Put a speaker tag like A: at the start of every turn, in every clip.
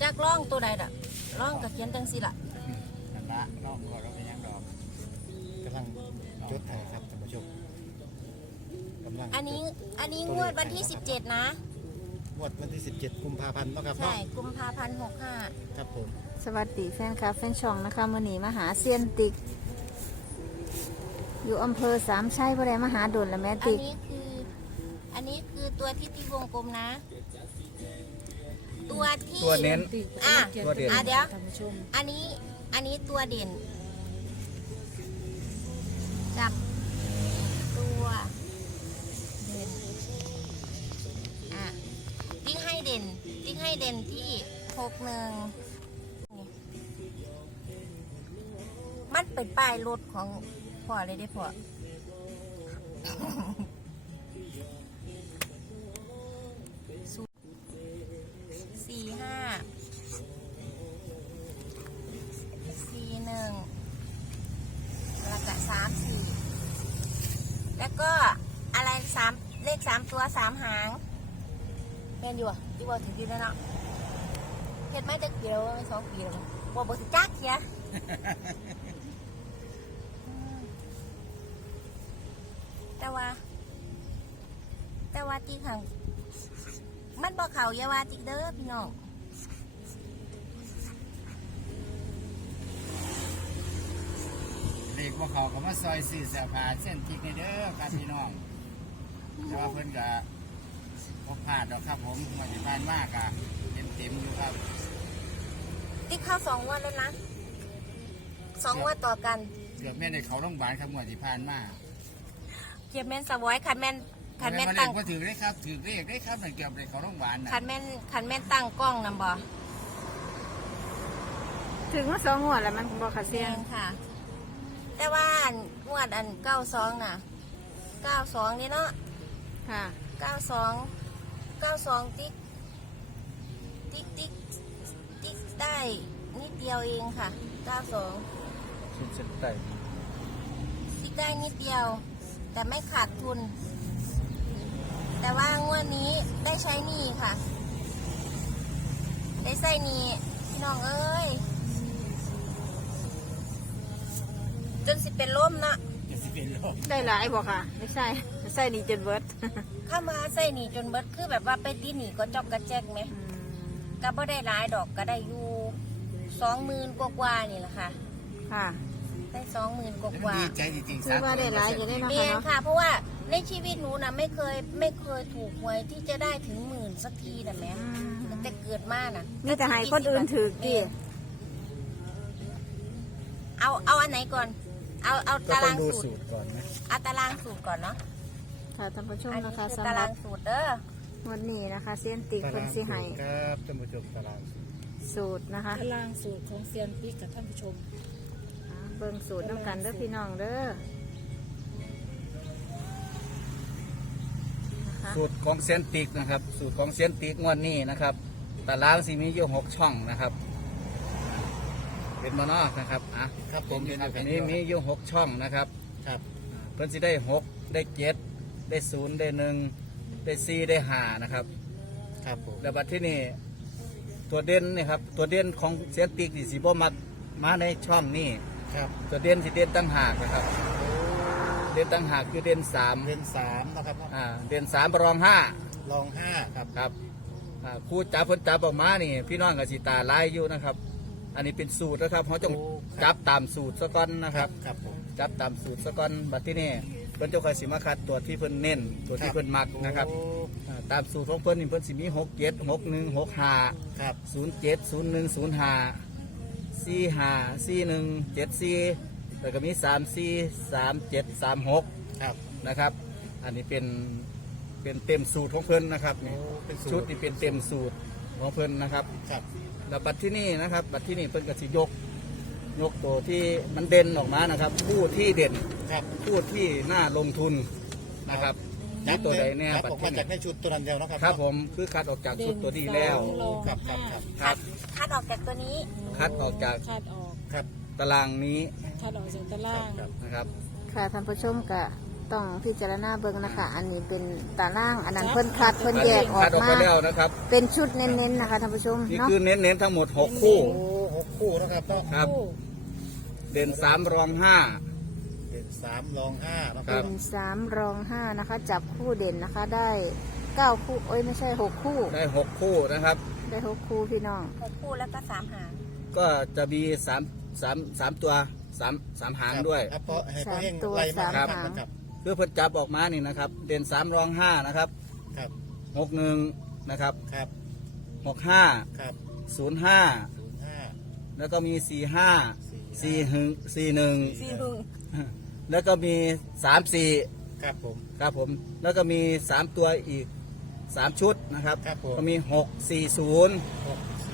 A: ากร้องตัวใดล่ะร้องกับเขียนจังสิล่ะ
B: นั่นละน้องก็เราเป็นยังดอกกำลังจดถ่ายครับท่านผู้ชมกำลัง
A: อันนี้งวดวันที่17นะ
B: งวดวันที่17กุมภาพันธ์นะครับ
A: ใช่กุมภาพันธ์65
B: ครับผม
C: สวัสดีแฟนคลับแฟนช่องนะคะมื่อนี้มาหาเซียนติ๊กอยู่อำเภอสามชัยบ่ได้มาหาดนละแม่ติ๊ก
A: อันนี้คือตัวที่ตีวงกลมนะตัว
D: เน้น
A: ตัวเด่นเดี๋ยวอันนี้ตัวเด่นจับตัวเด่นติ๊กให้เด่นที่61มันเป็นป้ายรถของพ่อเลยได้พ่อแล้วก็34แล้วก็อะไรเลข3ตัว3หางแม่นอยู่อ่ะที่ว่าถึงดีแล้วเนาะเฮ็ดไม่ได้เกี่ยวไม่2 ปีแล้วบ่สิจักเสียแต่ว่าที่ข้างมันบ่เข้าอย่าว่าจิเด้อพี่น้อง
B: เด็กพวกเขาก็มาซอยสื่อเสื้อผ้าเส้นทิกในเด้อครับพี่น้องแต่ว่าเพิ่นก็พบพลาดดอกครับผมมาที่บ้านมากอะเต็มอยู่ครับ
A: ติ๊กเข้า2 งวดแล้วนะ2 งวดต่อกัน
B: เกือบแม่ในเขาโรงพยาบาลครับงวดที่ผ่านมา
A: เก็บแม่นสวอยคันแม่น
B: ตั้งก็ถือได้ครับถือเลขได้ครับมันเกือบในเขาโรงพยาบาล
A: คันแม่นตั้งกล้องนำบ่
C: ถึงว่า2 งวดแล้วมันบ่ค่ะเซียน
A: ค่ะแต่ว่างวดอัน92น่ะ92นี่เนาะ
C: ค่ะ
A: 92ติ๊กได้นิดเดียวเองค่ะ92
D: ชิ้นเส้นใต้
A: ติ๊กได้นิดเดียวแต่ไม่ขาดทุนแต่ว่างวดนี้ได้ใช้หนี้ค่ะได้ใช้หนี้พี่น้องเอ้ยจนสิเป็นล้มนะ
C: ได้หลายบ่ค่ะไม่ใช่ใส่หนีจนเบิด
A: ข้ามาใส่หนีจนเบิดคือแบบว่าไปตีหนีก็จอกกระแจกไหมก็บ่ได้หลายดอกก็ได้อยู่20,000 กว่านี่แหละค่ะ
C: ค่ะ
A: ได้20,000 กว่า
B: ดีใจจริงๆ
C: คือว่าได้หลายอยู่ได้เนาะ
A: ค่ะเพราะว่าในชีวิตหนูนะไม่เคยถูกหวยที่จะได้ถึง10,000สักทีนะแม่แต่เกิดมาน่ะ
C: มีแต่ให้คนอื่นถือดิ
A: เอาอันไหนก่อนเอาตารางสูตร
B: ก่อนไหม
A: เอาตารางสูตรก่อนเนาะ
C: ค่ะท่านผู้ชมนะคะ
A: สำหรับตารางสูตรเด้อ
C: วันนี้นะคะเซียนติ๊กคนสิให้
B: ครับท่านผู้ชมตาราง
C: สูตรนะคะ
E: ตารางสูตรของเซียนติ๊กกับท่านผู้ชม
C: เบิ่งสูตรน้ำกันเด้อพี่น้องเด้อ
D: สูตรของเซียนติกนะครับสูตรของเซียนติกงวดนี้นะครับตารางสีมีอยู่6 ช่องนะครับเป็นมานอกนะครับ
B: ครับผม
D: อันนี้มีอยู่6 ช่องนะครับ
B: ครับ
D: เพิ่นสิได้6ได้7ได้0ได้1ได้4ได้5นะครับ
B: ครับผม
D: แล้วบัดที่นี่ตัวเด่นนี่ครับตัวเด่นของเซียนติกที่สิบ่มักมาในช่องนี้
B: ครับ
D: ตัวเด่นสิเด่นตั้งหากนะครับเด่นตั้งหากคือเด่น3
B: นะครับ
D: เด่น3รอง
B: 5ครับ
D: ครับครูจับเพิ่นจับออกมานี่พี่น้องกับสีตาลายอยู่นะครับอันนี้เป็นสูตรนะครับเขาต้องจับตามสูตรซะก่อนนะครับ
B: ครับผม
D: จับตามสูตรซะก่อนบัดที่นี่เพิ่นเจ้าคอยสิมาคัดตัวที่เพิ่นเน้นตัวที่เพิ่นมักนะครับตามสูตรของเพิ่นนี่เพิ่นสิมี6 7 6 1 6 5
B: ครับ
D: 0 7 0 1 0 5 4 5 4 1 7 4แล้วก็มี3 4 3 7 3 6
B: ครับ
D: นะครับอันนี้เป็นเต็มสูตรของเพิ่นนะครับชุดนี้เป็นเต็มสูตรของเพิ่นนะครับแล้วบัดที่นี่นะครับบัดที่นี่เพิ่นก็สิยกตัวที่มันเด่นออกมานะครับผู้ที่เด่นผู้ที่น่าลงทุนนะครับนี่ตัวใดเนี่ย
B: บัดที่จากในชุดตัวนั้นเดียวนะครับ
D: ครับผมคือคัดออกจากชุดตัวนี้แล้ว
B: ครับ
A: คัดออกจากตัวนี้
D: คัดออกจาก
B: ครับ
D: ตารางนี้
E: คัดออกจากตาราง
D: นะครับ
C: ค่ะท่านผู้ชมกะต้องพิจารณาเบิ่งนะคะ อันนี้เป็นตารางอันนั้นเพิ่นคัดเพิ่นแยกออ
D: คั
C: ก
D: ดออก
C: มา
D: ไปแล้วนะครับ
C: เป็นชุดเน้นๆนะคะท่านผู้ชม
D: นี่
C: เนาะ
D: คือเน้นๆทั้งหมด6คู่
B: โอ้6คู่นะครับเนาะ
D: ครับ
E: คู่
D: เด่น3รอง
B: เด่น3รอง5นะค
D: ครั
B: รับ
D: บ
C: เป็น3รอง5นะคะ จับคู่เด่นนะคะได้9คู่เอ้ยไม่ใช่6คู่
D: 5ได้6คู่นะครับ
C: ได้6คู่พี่น้อง
A: 6 คู่แล้วก็3 หาง
D: ก็จะมี3ตัว3หางด้วย
B: ครับเพราะให้พ่อเฮง
C: 3 ตัว
B: ไล่มา
C: 3
B: ครับ
C: หาง
B: นะครับ
D: คือเพิ่นจับออกมานี่นะครับ เด่น3รอง5นะครับ
B: ครับ
D: 61นะครับ
B: ครับ
D: 65
B: ครับ
D: 05
B: 05
D: แล้วก็มี45 41
A: 4 หึง
D: แล้วก็มี34
B: ครับผม
D: ครับผม แล้วก็มี 3 ตัวอีก 3 ชุดนะครับ
B: ครับผม
D: ก็มี 640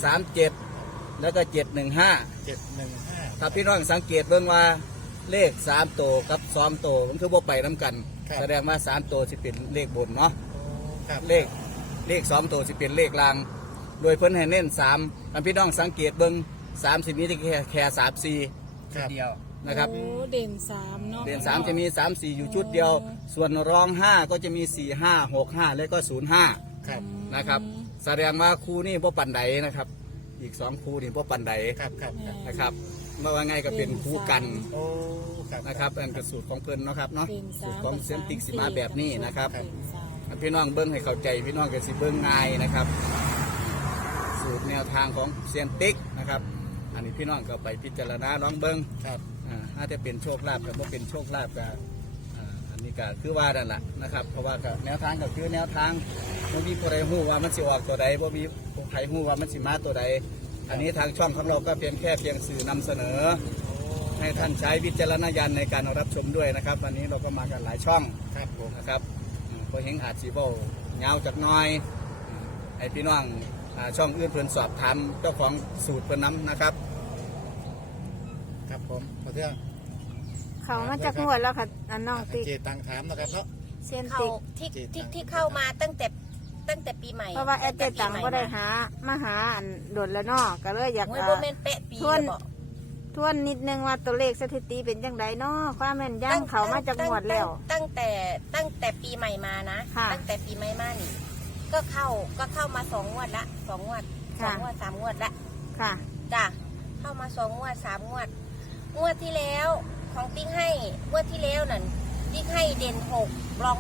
D: 537 แล้วก็ 715
B: 715
D: ถ้าพี่น้องสังเกตเบิ่งว่าเลข3ตัวกับ2ตัวมันคือบ่ไปน้ำกัน
B: ครับ
D: แสดงว่า3ตัวสิเป็นเลขบนเนาะ
B: ครับ
D: เลข2ตัวสิเป็นเลขล่าง โดยเพิ่นให้เน้น3ถ้าพี่น้องสังเกตเบิ่ง3สิมีแค่3
B: ครับ
D: 4เดียวนะครับ
E: โอ้เด่นสามเนาะ
D: เด่น3จะมี3 4อยู่ชุดเดียว ส่วนรอง5ก็จะมี4 5 6 5และก็05
B: ครับ
D: นะครับ แสดงว่าคู่นี้บ่ปันใดนะครับ อีก2คู่นี่บ่ปันใด
B: ครับครับครับ
D: นะครับเมื่อว่าไงก็เป็นคู่กัน
B: โอ้ครับ
D: นะครับอันกระสูตรของเพิ่นเนาะครับเนาะ
E: เด่น
D: สู
E: สา
D: ตร
E: ม
D: ของเซนติกสิมาแบบนี้นะครับ
E: เด่นสาม
D: พี่น้องเบิ้งให้เข้าใจพี่น้องก็สิเบิ้งง่ายนะครับ สูตรแนวทางของเซียนติกนะครับ อันนี้พี่น้องก็ไปพิจารณาลองเบิ้ง
B: ครับ
D: ถ้าจะเป็นโชคลาภกับว่าเป็นโชคลาภก็อันนี้ก็คือว่านั่นแหละนะครับ เพราะว่าก็แนวทางก็คือแนวทางบ่มีผู้ใดฮู้ว่ามันสิออกตัวใดบ่มีผู้ใครฮู้ว่ามันสิมาตัวใด อันนี้ทางช่องของเราก็เพียงสื่อนำเสนอ ให้ท่านใช้วิจารณญาณในการรับชมด้วยนะครับ วันนี้เราก็มากันหลายช่อง
B: ครับผม
D: นะครับพอเห็นอาจสีโบเงาวจากหน้อยไอพี่น้องช่องอื่นเพิ่นสอบถามเจ้าของสูตรเพิ่นน้ำนะครับ
B: ครับผมมาเที่ยง
C: เขามาจากงวดแล้วค่ะอันน้องติ๊ก
B: เจตังถามนะครับเนาะ
C: เซียน
A: เขา
C: ติ๊ก
A: ที่เข้ามาตั้งแต่ปีใหม่
C: เพราะว่าแอดเจตังก็ได้หามาหาอันโดดแล้วเนาะก็เลยอยาก
A: โอ้ยบ่แม่นเป๊ะปี
C: ทวน
A: บอก
C: ทวนนิดนึงว่าตัวเลขสถิติเป็นจังไดเนาะความแม่นย่ำเขามาจากงวดแล้ว
A: ตั้งแต่ปีใหม่มานะ
C: ค่ะ
A: ตั้งแต่ปีใหม่มานี่ ก็เข้ามา2 งวดละ2 งวด
C: ค่ะ
A: 2 งวด 3 งวดละ
C: ค่ะ
A: จ้ะเข้ามา2 งวด 3 งวด งวดที่แล้วของติ๊กให้งวดที่แล้วนั่นติ๊กให้เด่น6รอง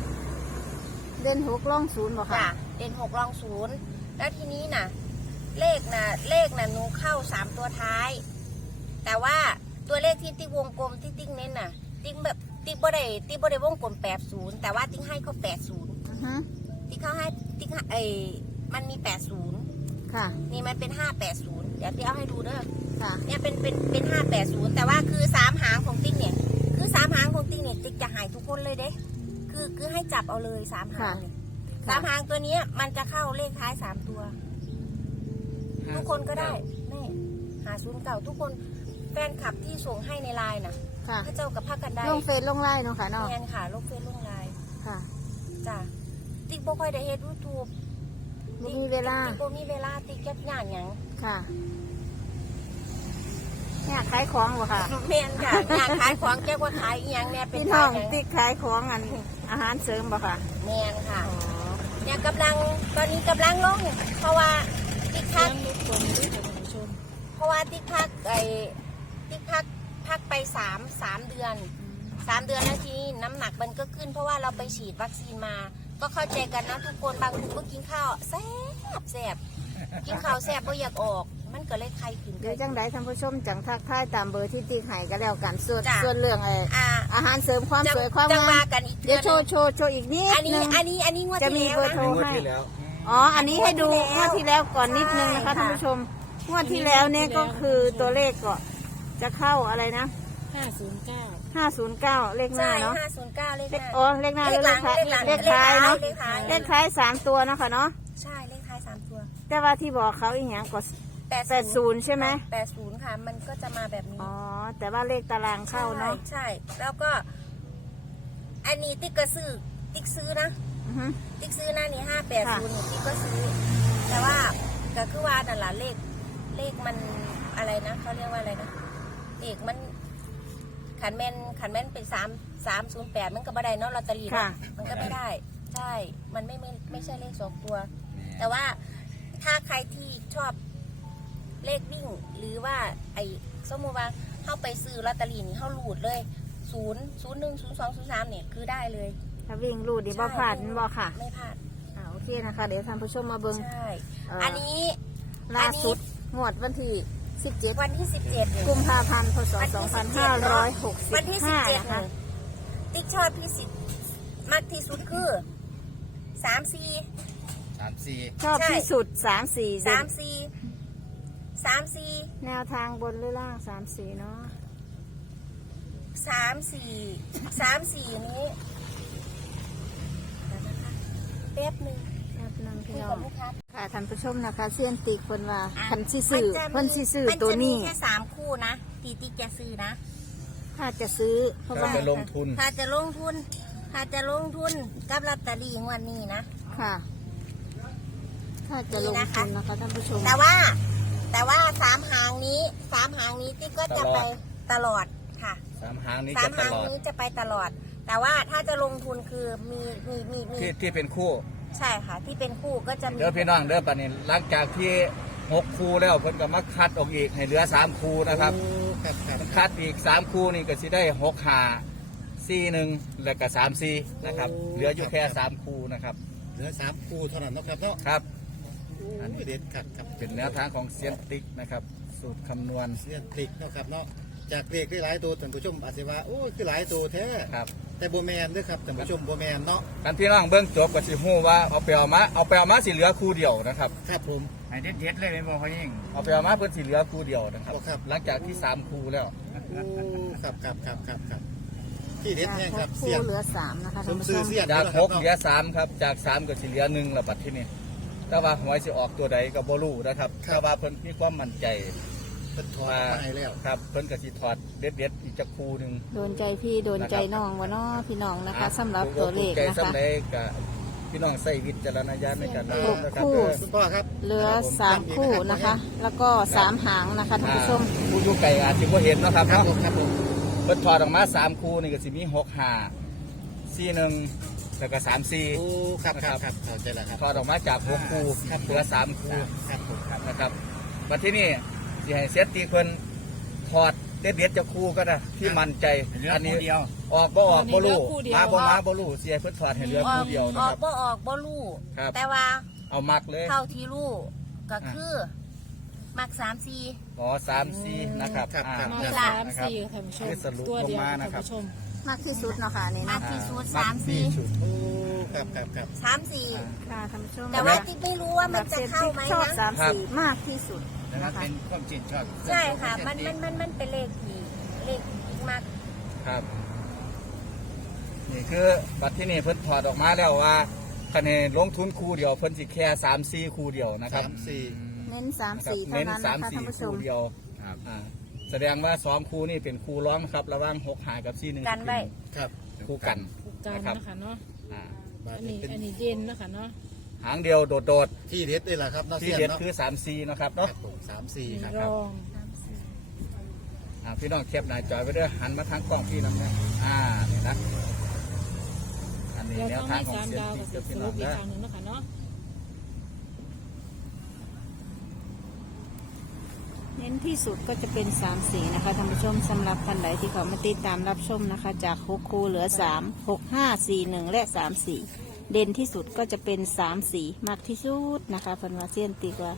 A: 0
C: เดินหกล่องศูนย์บ่ค่ะ
A: จ้ะเด่น6รอง0แล้วทีนี้น่ะ เลขน่ะหนูเข้า3 ตัวท้าย แต่ว่าตัวเลขที่ติ๊กวงกลมที่ติ๊กเน้นน่ะ ติ๊กบ่ได้วงกลม80แต่ว่าติ๊กให้เขา80
C: อือฮึ
A: ติ๊กเขาให้ติ๊กมันมี80
C: ค่ะ
A: นี่มันเป็น580เดี๋ยวติ๊กเอาให้ดูเด้อ
C: ค่ะ
A: เนี่ยเป็น580แต่ว่าคือ3 หางของติ๊กเนี่ยคือ3 หางของติ๊กเนี่ยติ๊กจะหายทุกคนเลยเด้คือให้จับเอาเลย3 หางเนี่ย
C: ค่ะ
A: 3 หางตัวเนี้ยมันจะเข้าเลขท้าย3 ตัว ทุกคนก็ได้แม่หา09ทุกคนแฟนคลับที่ส่งให้ในไลน์น่ะ
C: ค่ะ
A: พระเจ้ากับพระกันได้
C: ลงเฟซลงไลน์เนาะค่ะเนาะ
A: แมนค่ะลูกเฟซลูกไลน์
C: ค่ะ
A: จ้ะติ๊กบ่ค่อยได้เฮ็ดยูทูบ
C: บ่มีเวลา
A: ติ๊กบ่มีเวลาติ๊กยัดงานหยัง
C: ค่ะเนี่ยขายของบ่ค่ะ
A: แมนค่ะงานขายของแจ้ว่าขายอีหยังเนี่ยเป็น
C: พี่น้
A: ขา
C: อย ง
A: หยัง
C: ติ๊กขายของอันอาหารเสริมบ่ค่ะ
A: แมนค่ะ
C: อ๋อ
A: เนี่ยตอนนี้กำลังลงเพราะว่าติ๊ก
E: เสี
A: พั
E: ย
A: ก
E: งรบกวนด้วยค่ะท่านผู้ชม
A: เพราะว่าติ๊กพักไป3 เดือน 3 เดือนแล้วทีนี้น้ำหนักมันก็ขึ้นเพราะว่าเราไปฉีดวัคซีนมา ก็เข้าใจกันนะทุกคนบางคนก็กินข้าวแซ่บกินข้าวแซ่บก็อยากออก มันก็เลยไข้ขึ้น
C: เดี๋ยวจังไดท่านผู้ชมจังทักทายตามเบอร์ที่ติ๊กให้ก็แล้วกันส่วน
A: จ้ะ
C: ส่วนเรื่อง
A: อ่า
C: อาหารเสริมความสวยความ
A: จัง
C: งา
A: ว่าม กันอีก
C: เดี๋ยวโชว์อีกนิด
A: อันนี้
C: นึง
A: อันนี้งวด
C: จะมี
A: ที่
C: เบ
A: แล้
C: อ
A: ว
C: ร์โทร
A: นะ
D: งวดที่แล้ว
C: อ๋อ อันนี้ให้ดูงวดที่แล้วก่อนนิดนึงนะคะ
A: ใช่ค่ะ
C: ท่านผู้ชมงวดที่แล้วเนี่ยก็คือตัวเลขก็จะเข้าอะไรนะ
E: 509
C: 509 เลขห
A: ใช่
C: น้าเนาะ
A: 509เลข
C: เล
A: ห
C: ข
A: น้า
C: อ๋อเลขหน้า
A: เล
C: เล
A: ข
C: ข
A: หลัง
C: เลขท้ายเนาะ
A: เลขท้าย
C: เลขท้าย3ตัวเนาะค่ะเนาะ
A: ใช่เลขท้าย3 ตัว
C: แต่ว่าที่บอกเขาอีกอย่างก็80ใช่ไหม
A: 80ค่ะ มันก็จะมาแบบนี้
C: อ๋อ แต่ว่าเลขตารางเข้าเนาะ
A: ใช่แล้วก็ อันนี้ติ๊กก็ซื้อนะ
C: อือฮึ
A: ติ๊กซื้อนะนี่580นี่ติ๊กก็ซื้อ แต่ว่าก็คือว่านั่นแหละเลขมันอะไรนะเขาเรียกว่าอะไรนะเลขมันขันแม่นเป็น 308มันก็บ่ได้เนาะลอตเตอรี่
C: ค่ะ
A: เนาะมันก็ไม่ได้ใช่มันไม่ใช่เลข2ตัว แต่ว่าถ้าใครที่ชอบเลขวิ่งหรือว่าไอ้สมมติว่าเข้าไปซื้อลอตเตอรี่นี่เข้ารูดเลย0 01 02 03เนี่ยคือได้เลย
C: ถ้าวิ่งรูดนี่บ่พลาดแม่นบ่ค่ะ
A: ไม่พลาด
C: โอเคนะคะ เดี๋ยวท่านผู้ชมมาเบิ่ง
A: ใช่
C: อั
A: นนี้
C: ล่าสุดงวดวันที่17
A: วันที่17
C: กุมภาพันธ์พศ
A: วันที่17 วันที่
C: 2565
A: 17
C: นะคะ
A: ติ๊กชอบพี่สิทธิ์มากที่สุดคือ34
B: 34
C: ชอบ
A: ใช่
C: ที่สุด 34
A: 34
C: แนวทางบนหรือล่าง 34 เนาะ
A: 34นี้เดี๋ยวนะคะแป๊บหนึง
C: แป๊บนึงพี่
A: คุย
C: น้อ
A: กับ
C: ง
A: ลูกค้า
C: ค่ะท่านผู้ชมนะคะเสี้ยนติ๊กเพิ่นว่า
A: อ่ะ
C: คันสิซื้อเพิ่นสิซื้อตัวนี้
A: มันจะมีแค่3คู่นะตีติ๊กจะซื้อนะ
C: ถ้าจะซื้อเพราะ
D: เรา
C: ว่า
D: จะลงทุน
A: ถ้าจะลงทุนกับลอตเตอรี่งวดนี้นะ
C: ค่ะ ถ้าจะลงทุนนะคะท่านผู้ชม
A: แต่ว่า3 หางนี้ติ๊กก็จะไปตลอดค่ะ
D: 3 หางนี้
A: สา
D: จะ
A: ม
D: ต
A: หาง
D: ลอด
A: นี้จะไปตลอด แต่ว่าถ้าจะลงทุนคือมี
D: ที่เป็นคู่
A: ใช่ค่ะ ที่เป็นคู่ก็จะมี
D: เด้อพี่น้องเด้อปันนี้หลังจากที่6คู่แล้วเพิ่นก็มาคัดออกอีกให้เหลือ3คู่นะครับ
B: ครับครับ
D: คัดอีก3คู่นี่ก็สิได้6 5 4 1แล้วก็3 4นะครับเหลืออยู่แค่3คู่นะครับ
B: เหลือ3คู่เท่านั้นเนาะครับเนาะ
D: ครับ
B: อันนี้เด็ดครับครับ
D: เป็นแนวทางของเซียนติ๊กนะครับสูตรคำนวณ
B: เสียนติกเนาะครับเนาะจากเลขได้หลายตัวท่านผู้ชมอาจจะว่าโอ้ยคือหลายตัวแท้
D: ครับ
B: แต่โบแมนเด้วยครับท่านผู้ชมโบแมนเนาะ
D: กันพี่น้องเบื้องจบก็สิฮู้ว่าเอาไปเอามาสิเหลือคู่เดียวนะครับ
B: ครับผม
F: ให้เด็ดๆเลยเป็นบ่พอยิ่ง
D: เอาไปเอามาเพิ่นสิเหลือคู่เดียวนะครับ
B: โอ้ครับ
D: หลังจากที่3คู่แล้ว
B: โอ้ครับครับครับครับครับที่เด็ด
C: จาก
B: แน่ครับ
C: 6
B: เสี
C: คู่
B: ยน
C: เหลือ 3 นะคะ
B: ส
C: ท่าน
B: ม
C: ผู้ช
B: ซื้อ
C: ม
B: เสียน
D: จาก
B: นะครับ
D: 6เหลือ3ครับจาก3ก็สิเหลือ1แล้วบัดที่นี่แต่ว่าหวยสิออกตัวใดก็บ่รู้นะครับแต่ว่าเพิ่นมีความมั่นใจ
B: เป็นถอดออกมาให้แล้ว
D: ครับเพิ่นก็สิถอดเด็ดๆอีกจักคู่หนึง
C: โดนใจพี่โดนใจน้องวะเนาะพี่น้องนะคะสำหรับตัวเลข
D: ใจ
C: นะ
D: สำ
C: คะ
D: ใดก็พี่น้องใส่วิจารณญาณในการรับชมนะครับ
C: คู่
D: เด้อ
B: คุณพ่อครับ
C: เหลือ 3 คู่นะคะ แล้วก็ 3 หางนะคะท่านผู้ชม
D: ผู้อยู่ไกลอาจสิบ่เห็นเนาะครับ
B: ครับ
D: เนาะ
B: ผมครับผม
D: เพิ่นถอดออกมา3คู่นี่ก็สิมี6 5 4 1แล้วก็3 4
B: โอ้ครับครับครับเข้าใจแล้วครับ
D: ถอดออกมาจาก6คู่
B: ครับ
D: เหลือ3คู่
B: ครับผมครับ
D: นะครับมาที่นี่สิให้เซตตีเพิ่นถอดเด็ดๆจากคู่ก็ได้ที่มั่นใจ
F: เหลือ
D: อันนี้
F: คู่เดียว
D: ออกบ่ออกบ่รู้
E: อันนี้เหลือคู่เดียว
D: มาบ่มาบ่รู้เสียเพิ่นถอดให้เหลือคู่เดียวนะ
A: ออ
D: ค
A: ก
D: รับ
A: บ่ออกบ่รู้
D: ครับ
A: แต่ว่า
D: เอามักเลย
A: เท่าที่รู้ก็คือมัก34
D: อ๋อ3 4นะครับ
B: ครับ
D: อ่า
B: ครับ
E: มา
A: นี่
E: สา
A: ล่ะ
E: มสี่ท่านผู้ชม
D: คือสรุป
E: ตัวเดียว
D: ลงมา
E: ท่า
D: นะ
E: น
D: ครับ
E: ผู้ชม
C: มากที่สุดเนาะค่ะนี่
A: มั
C: เนาะ
A: กที่สุด
D: มักที่สุด
B: โอ้ครับครับครับ
A: 34
C: ค่ะท่านผู้ชม
A: แต่ว่าติ๊กไม่รู้ว่ามันจะเข้าไหม
C: ชอบ
A: นะ
C: 34 มากที่สุด
F: แต่มัน
C: นะคะ
F: เป็นความจิตชอบ
A: ใช่ค่ะ มันเป็นเลขที่ติ๊กมาก
D: ครับนี่คือบัตรที่นี่เพิ่นถอดออกมาแล้วว่าคะแนนลงทุนคู่เดียวเพิ่นสิแค่3 4คู่เดียวนะครับ
C: เน้น
D: นะครับ
C: 3 4 เท่า
D: เน้น
C: นั้นนะคะท่าน
D: 3
C: ผู้
D: 4
C: ช
D: คู่
C: ม
D: เดียวอ่าแสดงว่า2คู่นี่เป็นคู่ร้องนะครับระหว่าง6 5กับ4 1
A: กันไว้
B: ครับ
D: คู่กัน
E: ถูกการ
D: นะครับ
E: นะคะเนาะ
D: อ่า
E: อันนี้เด่นนะคะเนาะ
D: หางเดียวโดด
B: ที่เด็ดเลยล่ะครับเนาะ
D: ๆ
B: เสี
D: ที่
B: ยน
D: เด็ด
B: เนาะ
D: คือ3 4นะครับ
B: ค
D: เนาะ
B: รับผม3-4ครับ
E: รอง
D: พี่น้องแคปหน้าจอไปด้วยหันมาทางกล้องพี่น้ำนะนี่นะอันนี้
E: เรา
D: แนว
E: ต้อง
D: ทาง
E: ให้
D: ของ
E: สาม
D: เซียน
E: ดาว
D: ติ๊
E: กับ
D: ก
E: ส
D: กับพี่น้
E: รุ
D: อ
E: ป
D: ง
E: อีก
D: นะ
E: ครั้งหนึ่งนะคะเนาะ
C: เน้นที่สุดก็จะเป็น 3 4 นะคะท่านผู้ชมสำหรับท่านใดที่เขามาติดตามรับชมนะคะ จาก6คู่เหลือ 3 6 5 4 1 และ 3 4 เด่นที่สุดก็จะเป็น 3 4 มากที่สุดนะคะเพันวาเซียนตีกว่า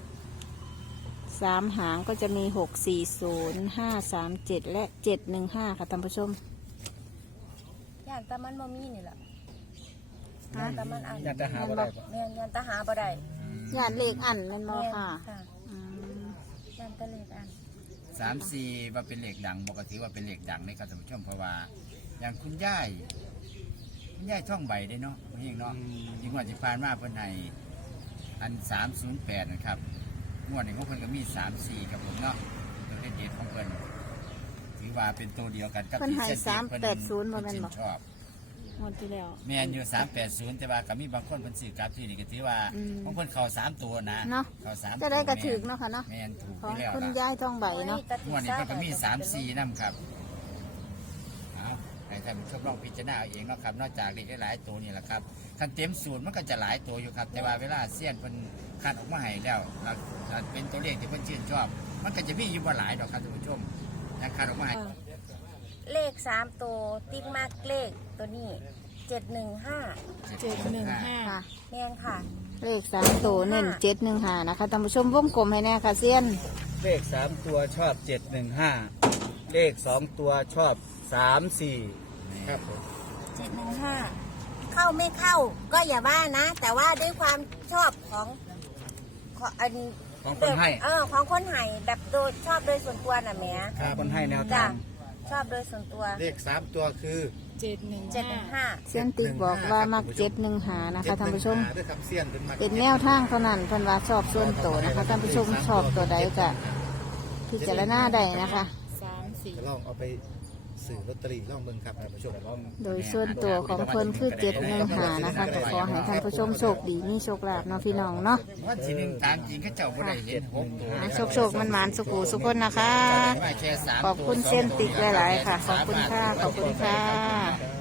C: 3 หางก็จะมี 6 4 0 5 3 7 และ 7 1 5 ค่ะท่านผู้ชม
A: ย่านตะมันบ่มีนี่แหละย่านตะมันอัน
D: อยากจะหาบ่ได้ปะ
A: แม่นย่านตะหาบ่ได้
C: ญาติเลขอันแมันบอ
A: แม่น
C: ค่ะ
A: ค่ะ
C: อืม
A: ย่านตะเลขอัน
F: 3-4ว่าเป็นเหล็กดังปกติว่าเป็นเหล็กดังในการท่านผู้ชมเพราะว่า อย่างคุณย่ายท่องใบได้เนาะพี่เนาะยิ่งว่าที่ผ่านมาเพิ่นให้อัน308นะครับงวดนี้ของเพิ่นก็มี34กับผมเนาะตัวเด็ดๆของเพิ่นถือว่าเป็นตัวเดียวกันกับ
C: เพิ่น
F: ที่
C: ให้
F: เส้นติ๊กเพิ่น
C: 380บ่แม่นบ่
F: ชื่ชอบ
C: งวดที่แล้ว
F: แม่นอยู่380แต่ว่าก็มีบางคนเพิ่นซื้อกลับที่นี่ก็ถือว่า
C: อืม
F: ของเพิ่นเข้า3ตัวนะ
C: เนาะ
F: เข้า3
C: จะได้กระถึกเนาะค่ะเนาะ
F: แม่นถูก
C: ของ
F: ที่แล้ว
C: คุณ
F: นะ
C: ยายทองใบเนาะ
F: งวดนี้เพิ่นก็มี34นำครับเอาให้ท่านผู้ชมลองพิจารณาเอาเองเนาะครับนอกจากเลขหลายๆตัวนี่แหละครับคันเต็มสูตรมันก็จะหลายตัวอยู่ครับแต่ว่าเวลาเสี้ยนเพิ่นคัดออกมาให้แล้วเราเป็นตัวเลขที่เพิ่นชื่นชอบ มันก็จะมีอยู่บ่หลายดอกครับท่านผู้ชมนะคัดออกมาให้
A: เลข3ตัวติ๊กมากเลขตัวนี้715
E: 715
C: ค่ะ
A: แม่นค่ะ
C: เลข3ตัวเน้น715นะคะท่านผู้ชมวงกลมให้แน่ค่ะเซียน
D: เลข3ตัวชอบ715เลข2ตัวชอบ34ครับผม
A: 715เข้าไม่เข้าก็อย่าว่านะ แต่ว่าด้วยความชอบของอัน
D: ของคนให้
A: ของคนไห้แบบโดยชอบโดยส่วนตัวน่ะแหม่
D: ครับคนให้แนว
A: จ้ะ
D: ทาง
A: ชอบโดยส่วนตัว
B: เลข3ตัวคือ
E: 715
C: เซียนติ๊กบอกว่ามัก715นะคะท่านผู้ชม
B: ด้วยคำเสี้ยนเป็นมัก
C: เป็นแนวทางเท่านั้นเพิ่นว่าชอบส่วนตัวนะคะท่านผู้ชมชอบตัวใดก็พิจารณาได้นะคะ
B: จะลองเอาไปสื่อลอตเตอรี่ลองเบิ่งครับท่านผู้ชม
C: โดยส่วนตัวของเพิ่นคือ715นะคะก็ขอให้ท่านผู้ชมโชคดีมีโชคลาภเนาะพี่น้องเนาะ
F: วันที่1ตามจริงเขาเจ้าบ่ได้เห็น6ตัว
C: โชคมันหมานสุขูสุขคนนะคะ
F: มาแค่3
C: ขอบคุณเซียนติ๊กหลายๆค่ะ ขอบคุณค่ะ ขอบคุณค่ะ